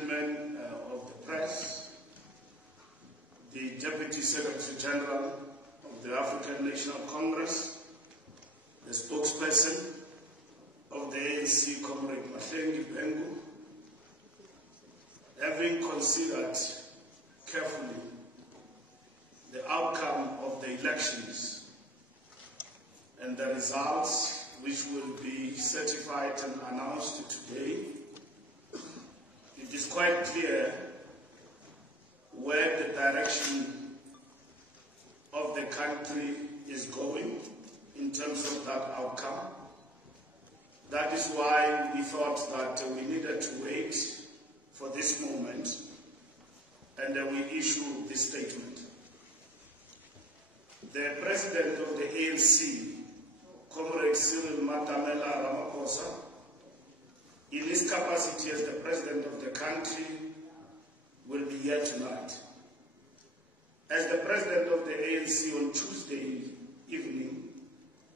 gentlemen of the press, the Deputy Secretary General of the African National Congress, the spokesperson of the ANC, Comrade Mahlengi Bengu, having considered carefully the outcome of the elections and the results which will be certified and announced today, it is quite clear where the direction of the country is going in terms of that outcome. That is why we thought that we needed to wait for this moment and we issue this statement. The President of the ANC, Comrade Cyril Matamela Ramaphosa, in his capacity as the President of the country, will be here tonight. As the President of the ANC on Tuesday evening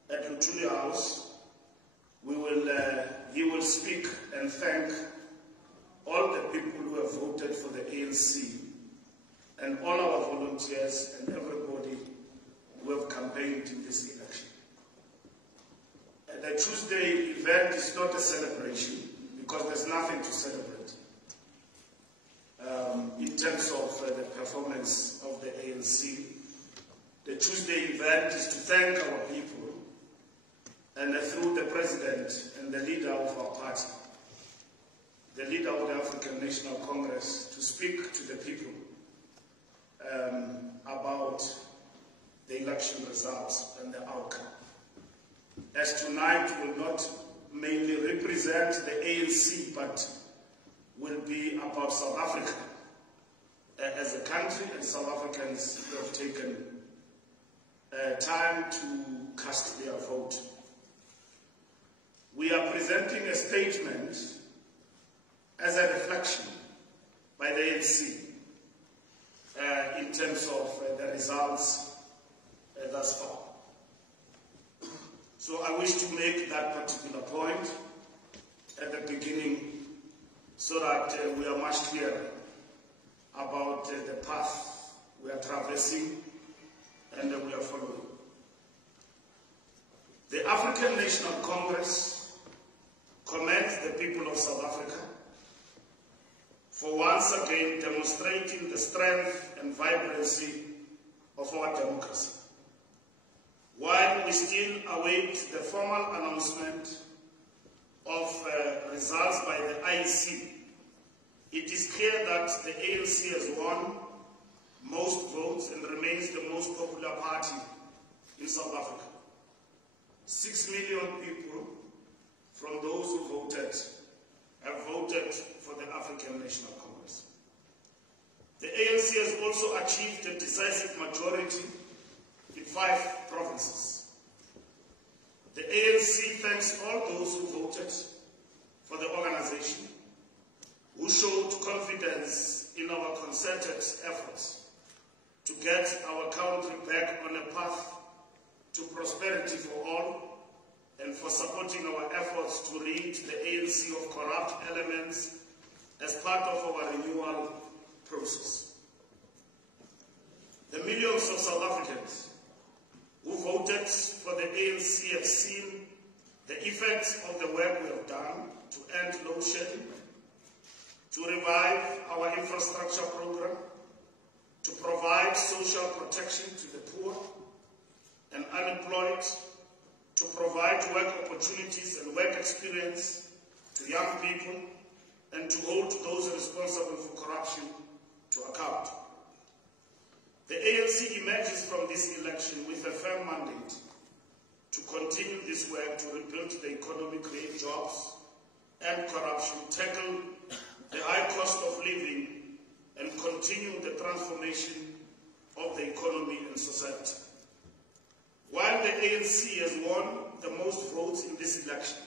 at Luthuli House, he will speak and thank all the people who have voted for the ANC and all our volunteers and everybody who have campaigned in this election. The Tuesday event is not a celebration because there's nothing to celebrate in terms of the performance of the ANC. The Tuesday event is to thank our people and through the President and the leader of our party, the leader of the African National Congress, to speak to the people about the election results and the outcome. As tonight will not mainly represent the ANC, but will be about South Africa as a country, and South Africans who have taken time to cast their vote. We are presenting a statement as a reflection by the ANC in terms of the results thus far. So I wish to make that particular point at the beginning so that we are much clearer about the path we are traversing and we are following. The African National Congress commends the people of South Africa for once again demonstrating the strength and vibrancy of our democracy. While we still await the formal announcement of results by the IEC, it is clear that the ANC has won most votes and remains the most popular party in South Africa. 6 million people from those who voted have voted for the African National Congress. The ANC has also achieved a decisive majority in 5 provinces. The ANC thanks all those who voted for the organization, who showed confidence in our concerted efforts to get our country back on a path to prosperity for all, and for supporting our efforts to rid the ANC of corrupt elements as part of our renewal process. The millions of South Africans who voted for the ANC have seen the effects of the work we have done to end load shedding, to revive our infrastructure program, to provide social protection to the poor and unemployed, to provide work opportunities and work experience to young people, and to hold those responsible for corruption to account. The ANC emerges from this election with a firm mandate to continue this work to rebuild the economy, create jobs and corruption, tackle the high cost of living, and continue the transformation of the economy and society. While the ANC has won the most votes in this election,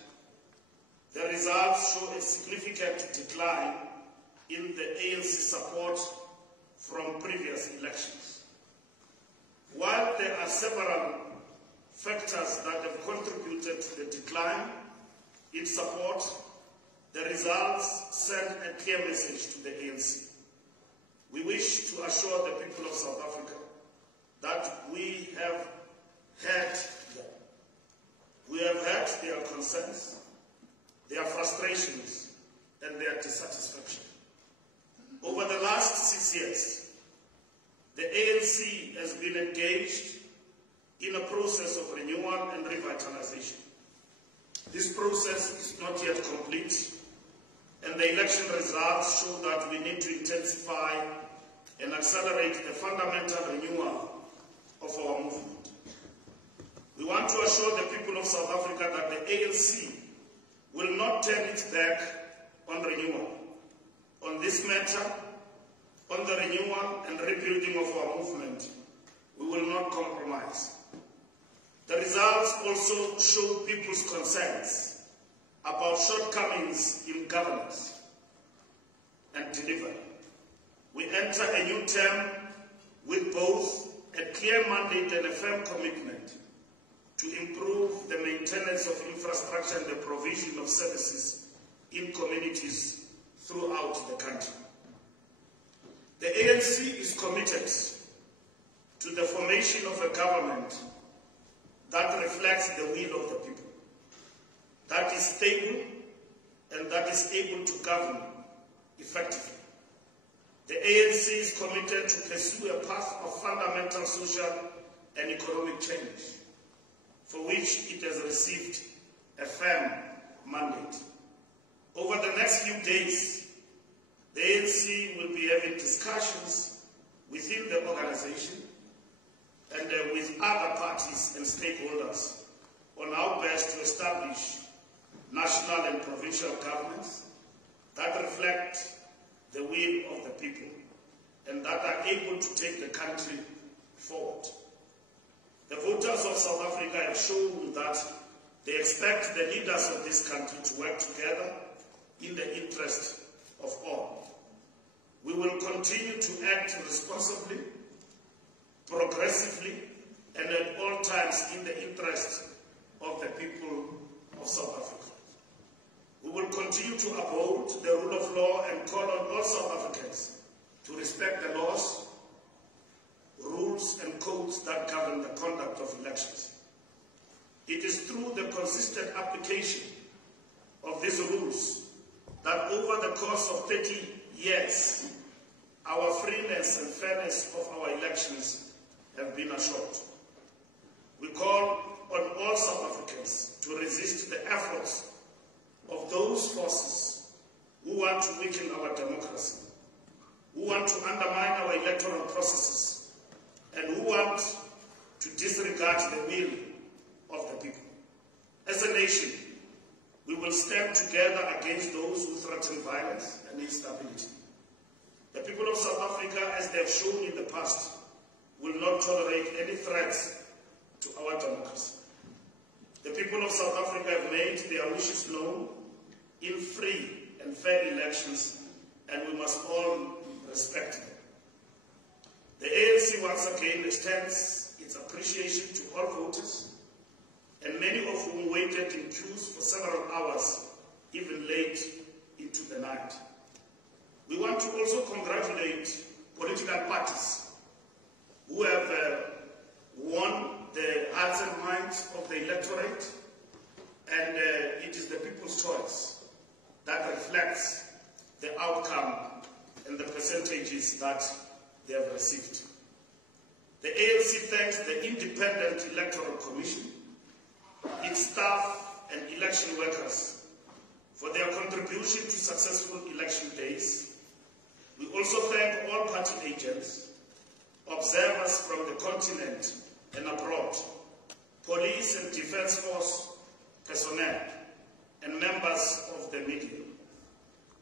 the results show a significant decline in the ANC support from previous elections. While there are several factors that have contributed to the decline in support, The results send a clear message to the ANC. We wish to assure the people of South Africa that we have heard them. We have heard their concerns, their frustrations, and their dissatisfaction. Over the last 6 years, the ANC has been engaged in a process of renewal and revitalization. This process is not yet complete, and the election results show that we need to intensify and accelerate the fundamental renewal of our movement. We want to assure the people of South Africa that the ANC will not turn its back on renewal. On this matter, on the renewal and rebuilding of our movement, we will not compromise. The results also show people's concerns about shortcomings in governance and delivery. We enter a new term with both a clear mandate and a firm commitment to improve the maintenance of infrastructure and the provision of services in communities throughout the country. The ANC is committed to the formation of a government that reflects the will of the people, that is stable and that is able to govern effectively. The ANC is committed to pursue a path of fundamental social and economic change, for which it has received a firm mandate. Over the next few days, the ANC will be having discussions within the organization and with other parties and stakeholders on how best to establish national and provincial governments that reflect the will of the people and that are able to take the country forward. The voters of South Africa have shown that they expect the leaders of this country to work together in the interest of all. We will continue to act responsibly, progressively, and at all times in the interest of the people of South Africa. We will continue to uphold the rule of law and call on all South Africans to respect the laws, rules, and codes that govern the conduct of elections. It is through the consistent application of these rules that over the course of 30 years, our freeness and fairness of our elections have been assured. We call on all South Africans to resist the efforts of those forces who want to weaken our democracy, who want to undermine our electoral processes, and who want to disregard the will of the people. As a nation, we will stand together against those who threaten violence and instability. The people of South Africa, as they have shown in the past, will not tolerate any threats to our democracy. The people of South Africa have made their wishes known in free and fair elections, and we must all respect them. The ANC once again extends its appreciation to all voters, and many of whom waited in queues for several hours, even late into the night. We want to also congratulate political parties who have won the hearts and minds of the electorate, and it is the people's choice that reflects the outcome and the percentages that they have received. The ANC thanks the Independent Electoral Commission, its staff and election workers for their contribution to successful election days. We also thank all party agents, observers from the continent and abroad, police and defense force personnel, and members of the media.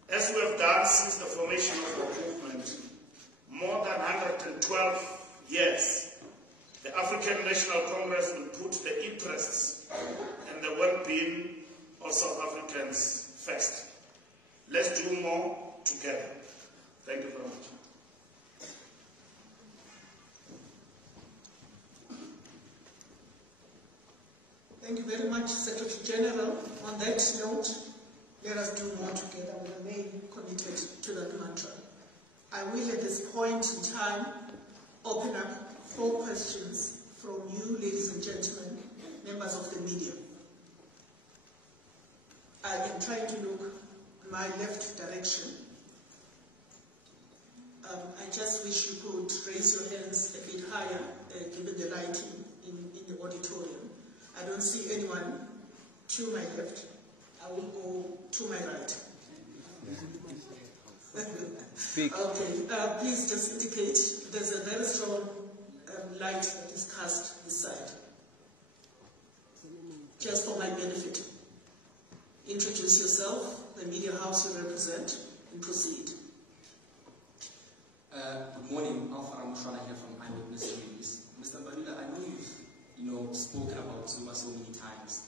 As we have done since the formation of our movement, more than 112 years, the African National Congress will put the interests and the well-being of South Africans first. Let's do more together. Thank you very much. Thank you very much, Secretary General. On that note, let us do more together. We remain committed to that mantra. I will at this point in time open up 4 questions from you, ladies and gentlemen, members of the media. I am trying to look my left direction. I just wish you could raise your hands a bit higher, given the lighting in the auditorium. I don't see anyone to my left. I will go to my right. Okay, please just indicate. There's a very strong light that is cast this side. Just for my benefit. Introduce yourself, the media house you represent, and proceed. Good morning, Alpha Ramushwana here from Eyewitness News. Mr. Mbalula, I know you've spoken about Zuma so many times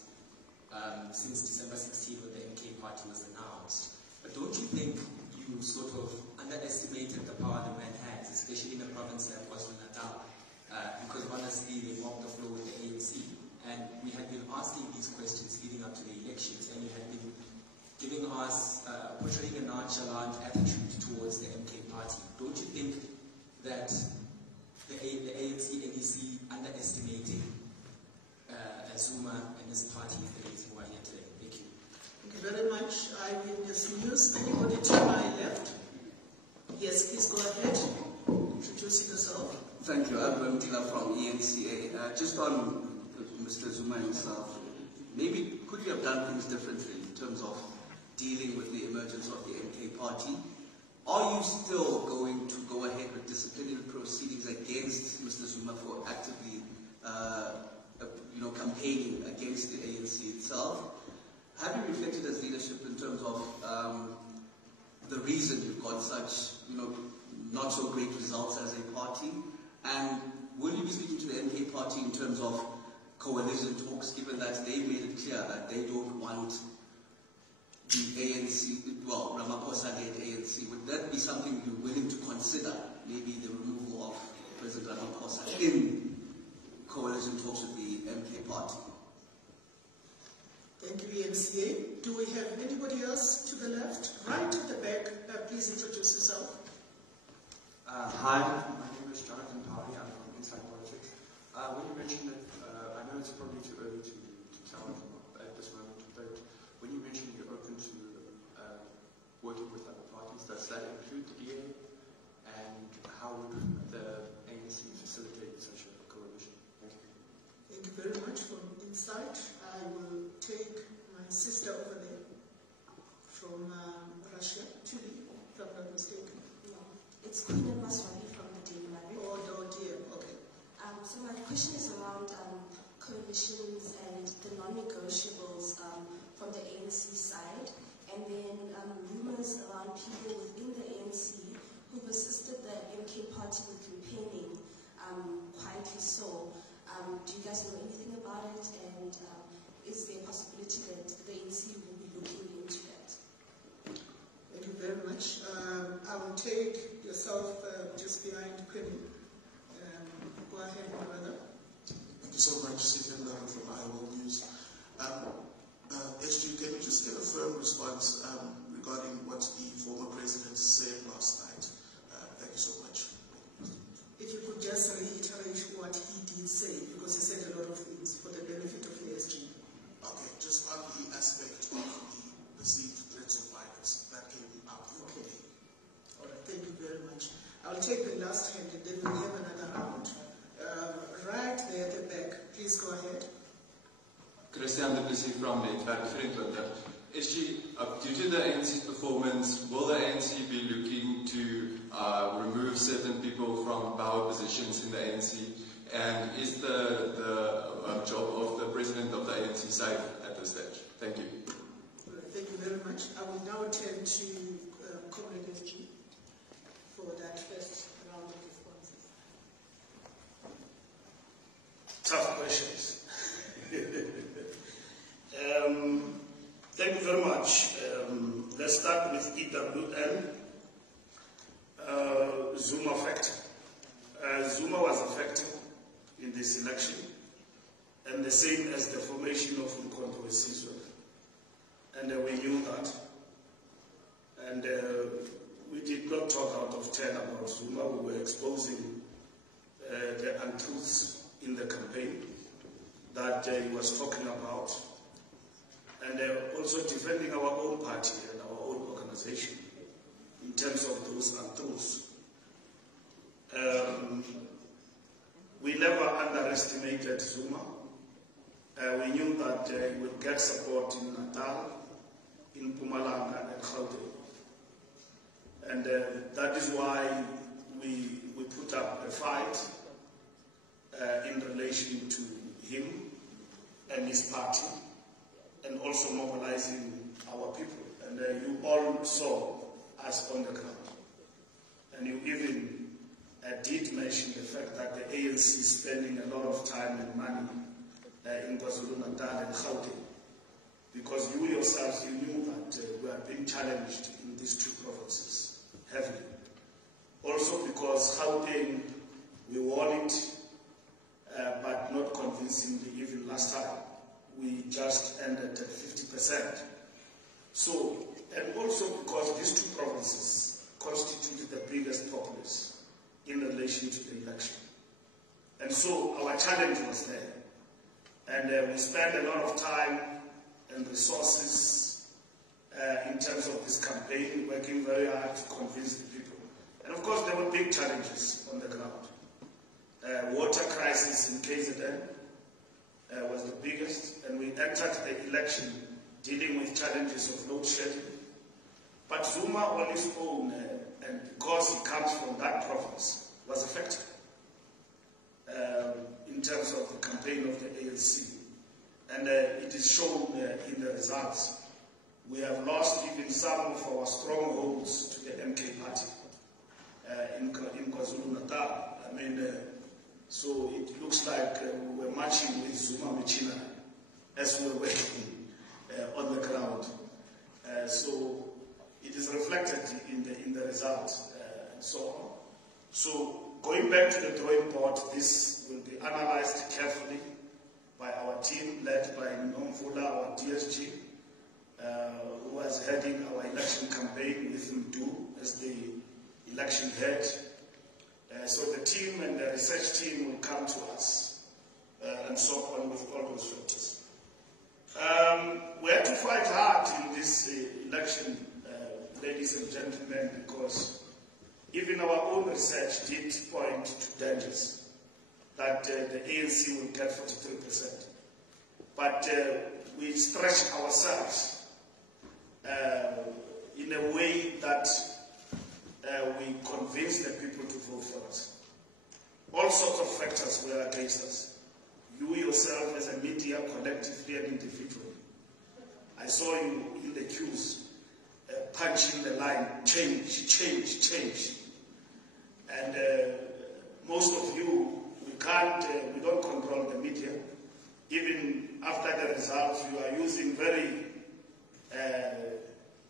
since December 16 when the MK party was announced. But don't you think you sort of underestimated the power the man has, especially in a province like KwaZulu-Natal? Because honestly, they mopped the floor with the ANC. And we had been asking these questions leading up to the elections, and you had been giving us, portraying a nonchalant attitude towards the MK party. Don't you think that the ANC, NEC underestimating Zuma and his party is the reason why here today? Thank you. Thank you very much. Eyewitness News. Anybody to my left? Yes, please go ahead. Introducing yourself. Thank you. I'm Mtila from ENCA. Just on Mr. Zuma himself, maybe could we have done things differently in terms of dealing with the emergence of the MK party? Are you still going to go ahead with disciplinary proceedings against Mr. Zuma for actively campaigning against the ANC itself? Have you reflected as leadership in terms of the reason you've got such not so great results as a party? And will you be speaking to the MK party in terms of coalition talks, given that they made it clear that they don't want the ANC, well, Ramaphosa-led ANC? Would that be something you're willing to consider, maybe the removal of President Ramaphosa in coalition talks with the MK party? Thank you, ENCA. Do we have anybody else to the left? Right at the back, please introduce yourself. Hi, my name is Jonathan Parry. I'm from Inside Politics. When you mentioned that, I know it's probably too early to tell at this moment, but when you mentioned you're open to working with other parties, does that include the DA? And how would the ANC facilitate such a coalition? Thank you. Thank you very much for insight. I will take my sister over there from Russia, Chile, if I'm not mistaken. It's Queen Maswali from the Daily Maverick. Oh, dear. Okay. So my question is around coalitions and the non-negotiables from the ANC side, and then rumors around people within the ANC who've assisted the MK party with campaigning, quietly so. Do you guys know anything about it, and is there a possibility that the ANC will be looking into that? Thank you very much. I will take yourself just behind Quinn. Go ahead, my brother. Thank you so much, Stephen Lauren from Iowa News. SG, can you just get a firm response regarding what the former president said last night? Thank you so much. If you could just reiterate what he did say, because he said a lot of things for the benefit of the SG. Okay, just on the aspect of the perceived threats of violence that came up from the... All right, thank you very much. I'll take the last hand and then we'll have another round. Right there at the back, please go ahead. Christian de Plessis from Netwerk 24. SG, due to the ANC's performance, will the ANC be looking to remove certain people from power positions in the ANC? And is the job of the president of the ANC safe at this stage? Thank you. Thank you very much. I will now turn to Comrade SG for that first round of responses. Tough questions. Thank you very much. Let's start with EWN. Zuma factor. Zuma was affected in this election, and the same as the formation of Umkhonto weSizwe. And we knew that. And we did not talk out of 10 about Zuma. We were exposing the untruths in the campaign that he was talking about, and also defending our own party and our own organization in terms of those untruths. We never underestimated Zuma. We knew that he would get support in Natal, in Mpumalanga and Gauteng. And that is why we put up a fight in relation to him and his party, and also mobilizing our people. And you all saw us on the ground. And you even did mention the fact that the ANC is spending a lot of time and money in KwaZulu-Natal and Gauteng, because you yourselves, you knew that we are being challenged in these two provinces heavily. Also because Gauteng, we won it, but not convincingly even last time. We just ended at 50%. So, and also because these two provinces constituted the biggest populace in relation to the election. And so our challenge was there. And we spent a lot of time and resources in terms of this campaign, working very hard to convince the people. And of course, there were big challenges on the ground. Water crisis in KZN was the biggest, and we entered the election dealing with challenges of load shedding. But Zuma on his own, and because he comes from that province, was affected in terms of the campaign of the ANC. And it is shown in the results. We have lost even some of our strongholds to the MK party in KwaZulu-Natal. I mean, so it looks like we were marching with Zuma Machina as we were working on the ground. So it is reflected in the result and so on. So going back to the drawing board, this will be analyzed carefully by our team led by Nomvula, our DSG, who was heading our election campaign with Mdu as the election head. So the team and the research team will come to us and so on with all those factors. We had to fight hard in this election, ladies and gentlemen, because even our own research did point to dangers that the ANC will get 43%. But we stretched ourselves in a way that we convinced the people to vote for us. All sorts of factors were against us. You yourself as a media, collectively and individually. I saw you in the queues punching the line, change, change, change. And most of you, we don't control the media. Even after the results, you are using very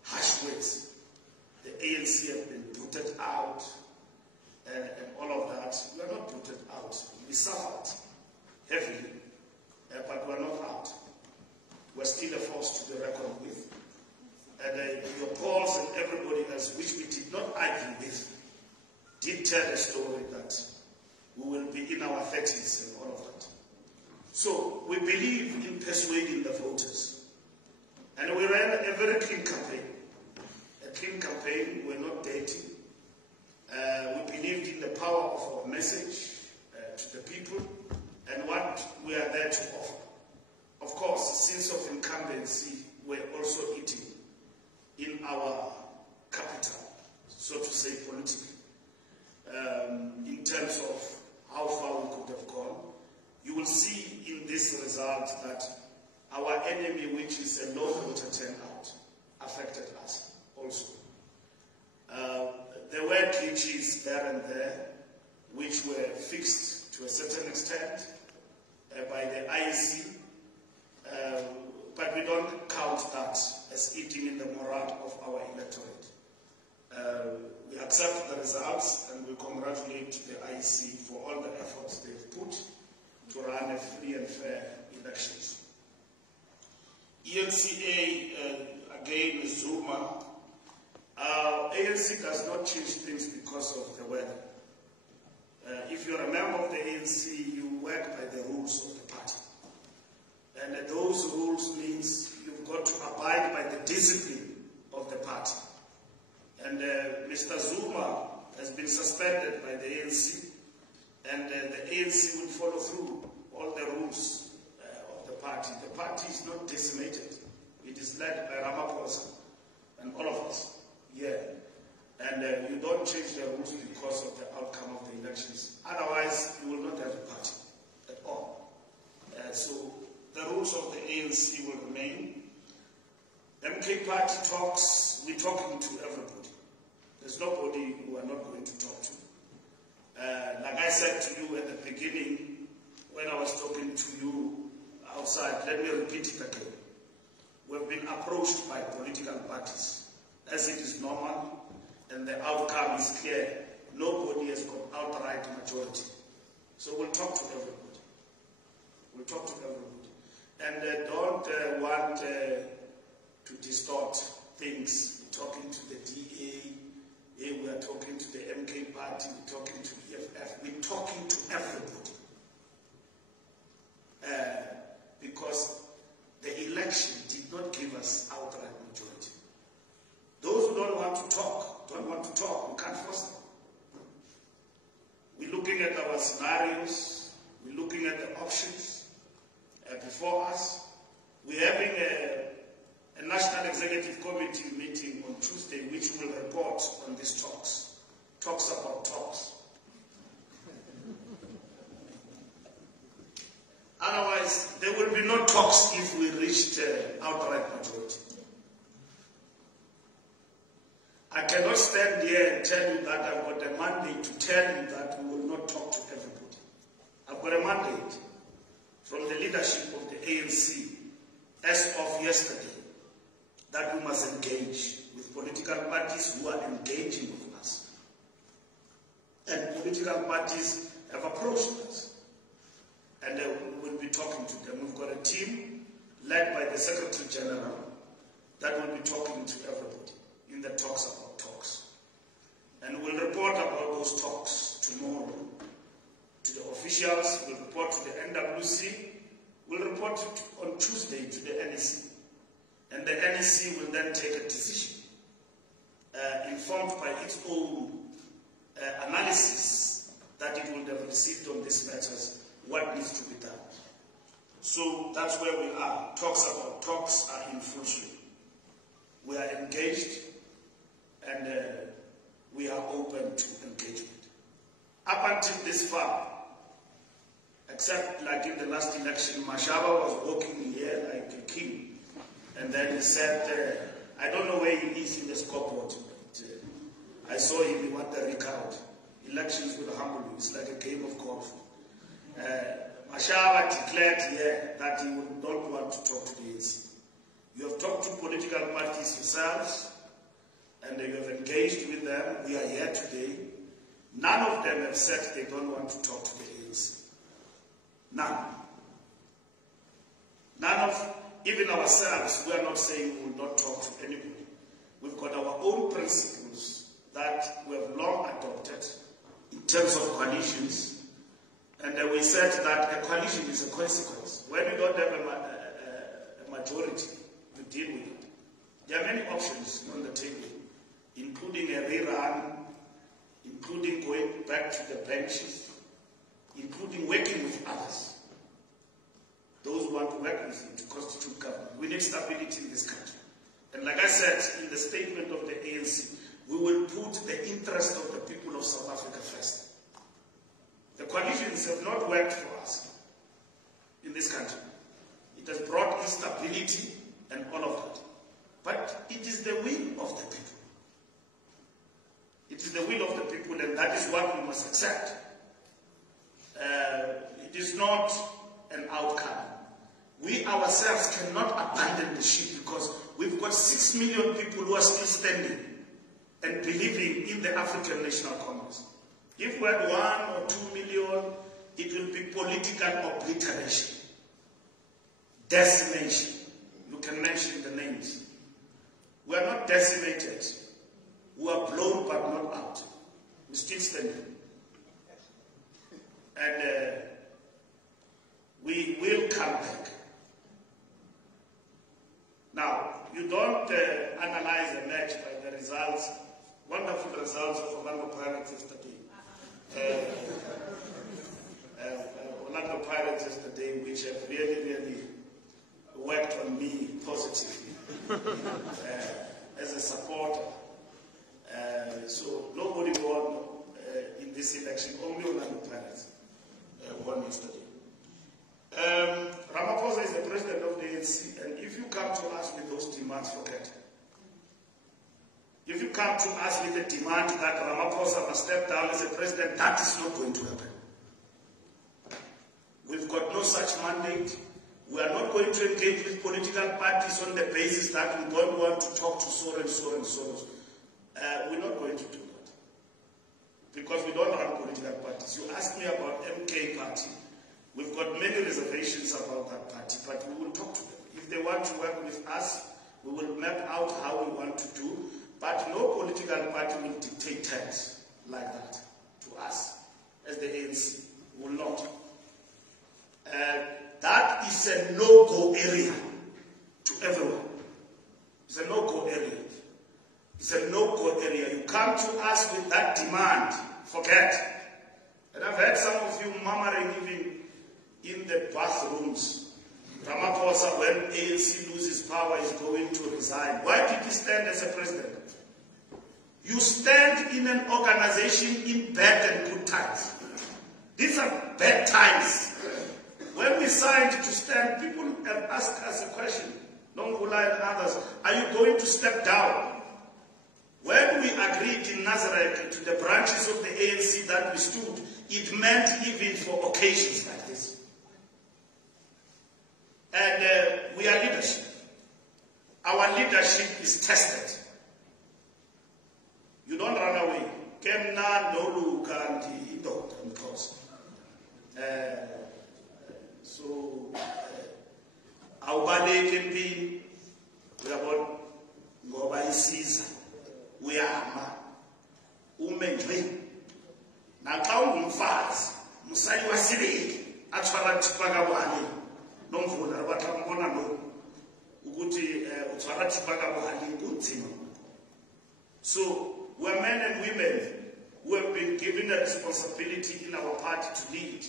harsh words. The ANC have been booted out and all of that. We are not booted out. We suffered heavily, but we are not out. We are still a force to be reckoned with. And your polls and everybody else, which we did not argue with, did tell a story that we will be in our 30s and all of that. So we believe in persuading the voters. And we ran a very clean campaign. A clean campaign, we're not dating. We believed in the power of our message to the people and what we are there to offer. Of course, a sense of incumbency, we're also eating in our capital, so to say, politically. In terms of how far we could have gone, you will see in this result that our enemy, which is a low voter turnout, affected us also. There were glitches there and there, which were fixed to a certain extent by the IEC, but we don't count that as eating in the morale of our electorate. We accept the results and we congratulate the IEC for all the efforts they've put to run a free and fair elections. ENCA, again, Zuma, ANC does not change things because of the weather. If you're a member of the ANC, you work by the rules of the party. And those rules means you've got to abide by the discipline of the party. And Mr. Zuma has been suspended by the ANC, and the ANC will follow through all the rules of the party. The party is not decimated. It is led by Ramaphosa and all of us here. And you don't change the rules because of the outcome of the elections. Otherwise, you will not have a party at all. So the rules of the ANC will remain. MK party talks, we're talking to everybody. There's nobody who are not going to talk to. Like I said to you at the beginning, when I was talking to you outside, let me repeat it again. We've been approached by political parties, as it is normal, and the outcome is clear. Nobody has got outright majority. So we'll talk to everybody. We'll talk to everybody. And don't want to distort things. We're talking to the DA, we are talking to the MK party, we're talking to EFF, we're talking to everybody. Because the election did not give us outright majority. Those who don't want to talk, we can't force them. We're looking at our scenarios, we're looking at the options before us. We're having a National Executive Committee meeting on Tuesday which will report on these talks. Talks about talks. Otherwise, there will be no talks if we reached outright majority. I cannot stand here and tell you that I've got a mandate to tell you that we will not talk to everybody. I've got a mandate from the leadership of the ANC as of yesterday that we must engage with political parties who are engaging with us. And political parties have approached us. And we will be talking to them. We've got a team led by the Secretary General that will be talking to everybody in the talks about talks. And we'll report about those talks tomorrow to the officials, we'll report to the NWC, we'll report on Tuesday to the NEC. And the NEC will then take a decision informed by its own analysis that it would have received on these matters, what needs to be done. So that's where we are. Talks about talks are in full swing. We are engaged and we are open to engagement. Up until this far, except like in the last election, Mashaba was walking here like a king. And then he said, I don't know where he is in the scoreboard, but I saw him, he won the record. Elections will humble you, it's like a game of golf. Mashaba declared here that he would not want to talk to the ANC. You have talked to political parties yourselves, and you have engaged with them. We are here today. None of them have said they don't want to talk to the ANC. None. None of, even ourselves, we are not saying we will not talk to anybody. We've got our own principles that we have long adopted in terms of coalitions. And we said that a coalition is a consequence. When you don't have a majority, you deal with it. There are many options on the table, including a rerun, including going back to the benches, including working with others. Those who want to work with you to constitute government. We need stability in this country. And like I said in the statement of the ANC, we will put the interest of the people of South Africa first. The coalitions have not worked for us in this country. It has brought instability and all of that. But it is the will of the people. It is the will of the people, and that is what we must accept. It is not an outcome. We ourselves cannot abandon the ship because we've got 6 million people who are still standing and believing in the African National Congress. If we had 1 or 2 million, it will be political obliteration, decimation. You can mention the names. We are not decimated. who are blown but not out. We're still standing. And we will come back. Now, you don't analyze a match by the results, wonderful results of Orlando Pirates yesterday. Orlando Pirates yesterday, which have really worked on me positively as a supporter. So nobody won in this election, only Orlando Pirates won yesterday. Ramaphosa is the president of the ANC, and if you come to us with those demands, forget it. If you come to us with a demand that Ramaphosa must step down as a president, that is not going to happen. We've got no such mandate. We are not going to engage with political parties on the basis that we don't want to talk to so and so and so. We're not going to do that. Because we don't run political parties. You asked me about MK Party. We've got many reservations about that party, but we will talk to them. If they want to work with us, we will map out how we want to do, but no political party will dictate terms like that to us as the ANC. We will not. That is a no-go area to everyone. It's a no-go area. It's a no-go area. You come to us with that demand, forget. And I've heard some of you murmuring even in the bathrooms. Ramaphosa, when ANC loses power, is going to resign. Why did he stand as a president? You stand in an organization in bad and good times. These are bad times. When we signed to stand, people have asked us a question, Nongula and others, are you going to step down? When we agreed in Nazareth to the branches of the ANC that we stood, it meant even for occasions like this. And we are leadership. Our leadership is tested. You don't run away. Kemna no kanti indo because. So awubaleki empini uyabona ngoba isiza uyama ume ngci naxa ungumfazi musali wasibili athwala thipa kabali nomvula abathambona lo ukuthi uthwala thipa kabali kunzima. So we're men and women who have been given a responsibility in our party to lead,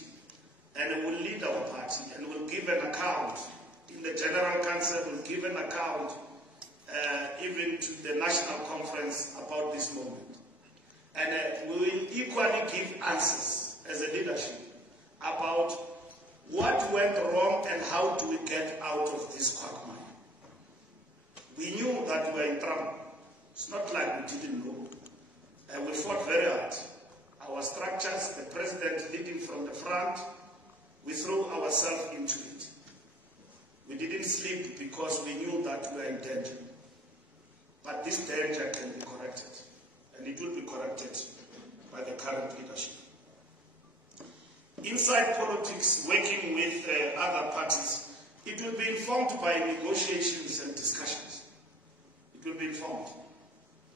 and will lead our party and will give an account in the General Council, will give an account even to the National Conference about this moment. And we will equally give answers as a leadership about what went wrong and how do we get out of this quagmire. We knew that we were in trouble. It's not like we didn't know. And we fought very hard. Our structures, the president leading from the front, we threw ourselves into it. We didn't sleep because we knew that we were in danger. But this danger can be corrected. And it will be corrected by the current leadership. Inside politics, working with other parties, it will be informed by negotiations and discussions. It will be informed.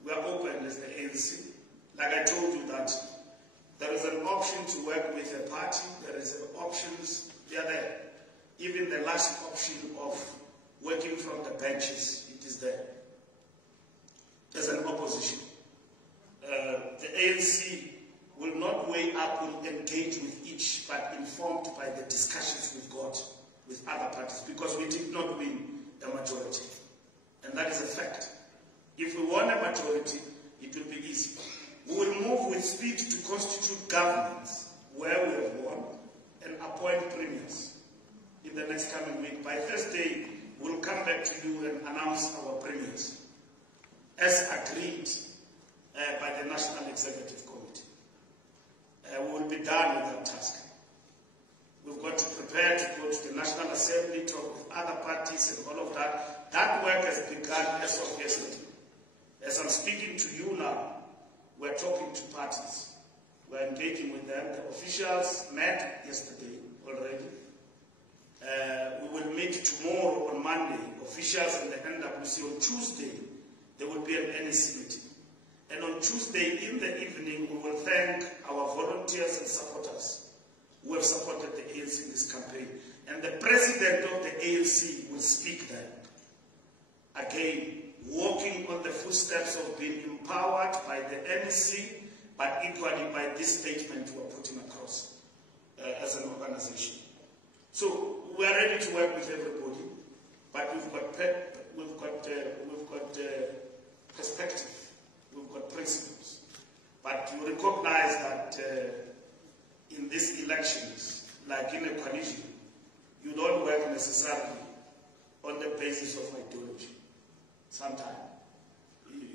We are open as the ANC. Like I told you that there is an option to work with a party, there is an options, they are there. Even the last option of working from the benches, it is there. There's an opposition. The ANC will not weigh up, will engage with each, but informed by the discussions we've got with other parties, because we did not win a majority. And that is a fact. If we won a majority, it will be easy. We will move with speed to constitute governments where we have won and appoint premiers in the next coming week. By Thursday, we'll come back to you and announce our premiers as agreed by the National Executive Committee. We will be done with that task. We've got to prepare to go to the National Assembly, talk with other parties and all of that. That work has begun as of yesterday. As I'm speaking to you now, we're talking to parties. We're engaging with them. The officials met yesterday already. We will meet tomorrow on Monday. Officials in the NWC on Tuesday, there will be an NEC meeting. And on Tuesday in the evening, we will thank our volunteers and supporters who have supported the ANC in this campaign. And the president of the ANC will speak then. Again, walking on the footsteps of being empowered by the NEC, but equally by this statement we are putting across as an organization. So we are ready to work with everybody, but we've got perspective, we've got principles. But you recognize that in these elections, like in a coalition, you don't work necessarily on the basis of ideology. Sometimes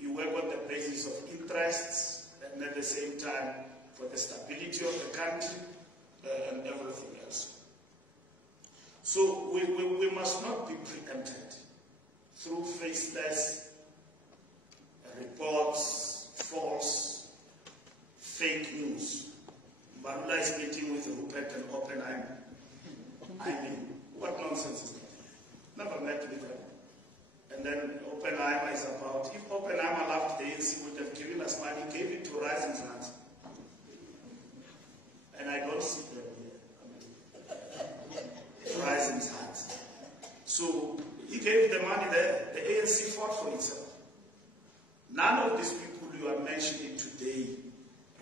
you work on the basis of interests, and at the same time for the stability of the country and everything else. So we must not be preempted through faceless reports, false, fake news. Mbalula is meeting with Rupert and Oppenheimer. I mean, what nonsense is that? Never met with them. And then Oppenheimer is about, if Oppenheimer loved the ANC, would have given us money, gave it to Rising Suns. And I don't see them here. Rising Suns. So he gave the money there. The ANC fought for itself. None of these people you are mentioning today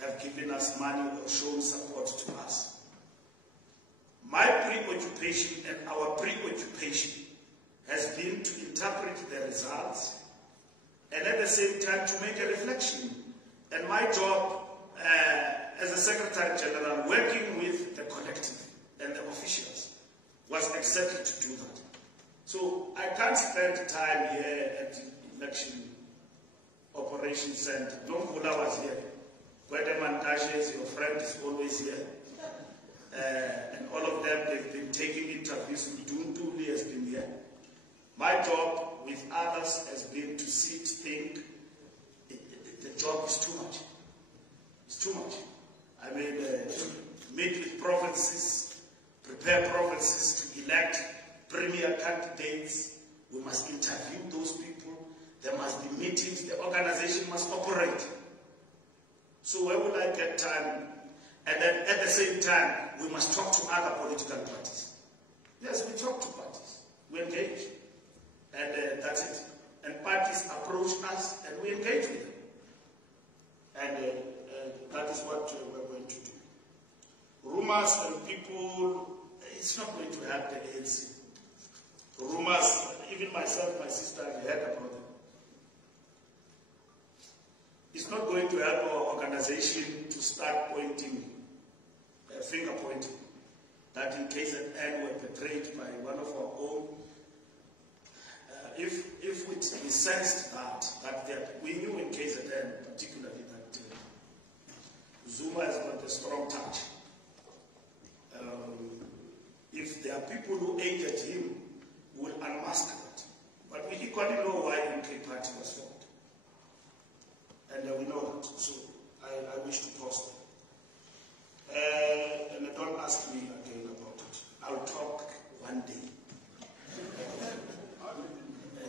have given us money or shown support to us. My preoccupation and our preoccupation has been to interpret the results and at the same time to make a reflection. And my job as a Secretary General, working with the collective and the officials, was exactly to do that. So I can't spend time here at the election operations center. Nomvula was here. Kwedeman Tashes, your friend, is always here. And all of them, they've been taking interviews. Duntuli has been here. My job with others has been to sit, think. The job is too much. It's too much. I mean, meet with provinces, prepare provinces to elect premier candidates. We must interview those people. There must be meetings. The organization must operate. So where will I get time? And then at the same time, we must talk to other political parties. Yes, we talk to parties. We engage. And that's it. And parties approach us and we engage with them. And that is what we're going to do. Rumors and people, it's not going to help the ANC. Rumors, even myself, my sister, have heard about them. It's not going to help our organization to start pointing, finger pointing, that in KZN were betrayed by one of our own. If we sensed that we knew in KZN particularly that uZuma has got a strong touch. If there are people who aided him, we will unmask that. But we equally know why MK Party was formed. And we know that. So I wish to pause there. And don't ask me again about it. I'll talk one day.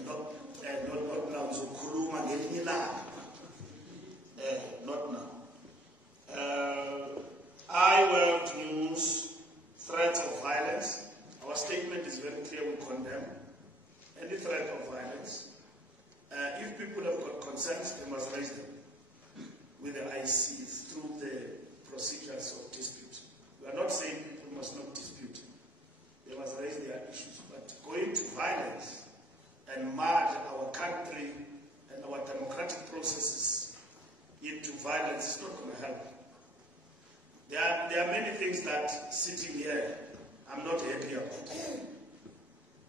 Not now. Not now. World News, threats of violence. Our statement is very clear. We condemn any threat of violence. If people have got concerns, they must raise them with the IC through the procedures of dispute. We are not saying people must not dispute. They must raise their issues. But going to violence and merge our country and our democratic processes into violence is not going to help. There are many things that sitting here I'm not happy about.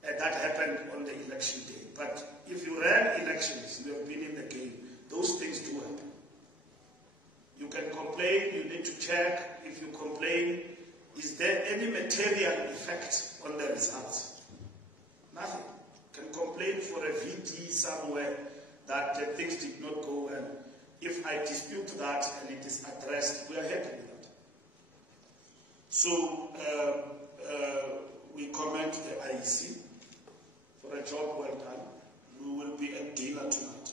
And that happened on the election day. But if you ran elections, you have been in the game, those things do happen. You can complain, you need to check. If you complain, is there any material effect on the results? Nothing. You can complain for a VD somewhere that things did not go well. If I dispute that and it is addressed, we are happy with that. So we commend the IEC for a job well done. We will be at dinner tonight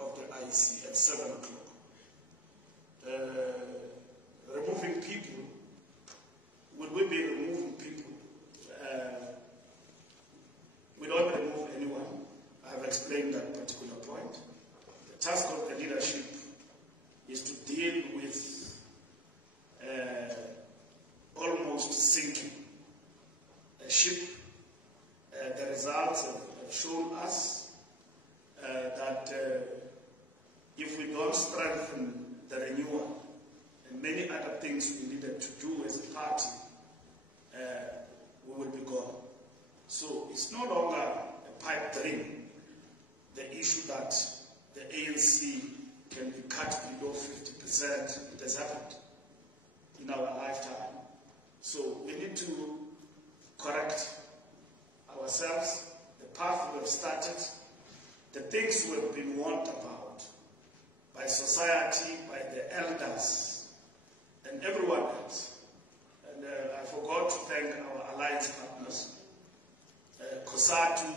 of the IEC at 7 o'clock. Removing people, will we be removing people? We don't remove anyone. I have explained that particular point. The task of the leadership is to deal with almost sinking a ship. The results have shown us that if we don't strengthen the renewal and many other things we needed to do as a party, we will be gone. So it's no longer a pipe dream, the issue that the ANC can be cut below 50%. It has happened in our lifetime. So we need to correct ourselves, the path we have started, the things we have been warned about by society, by the elders, and everyone else. And I forgot to thank our alliance partners, COSATU,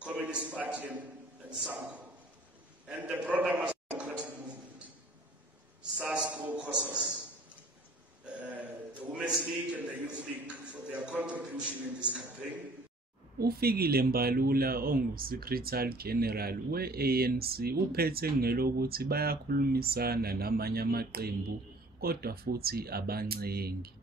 Communist Party, and SAMCO, and the broader Mass Democratic Movement, SASCO, COSAS, the Women's League and the Youth League for their contribution in this campaign. uFikile Mbalula onguSecretary General we-ANC uphethe ngelokuthi bayakhulumisana namanye amaqembu kodwa futhi abancengi.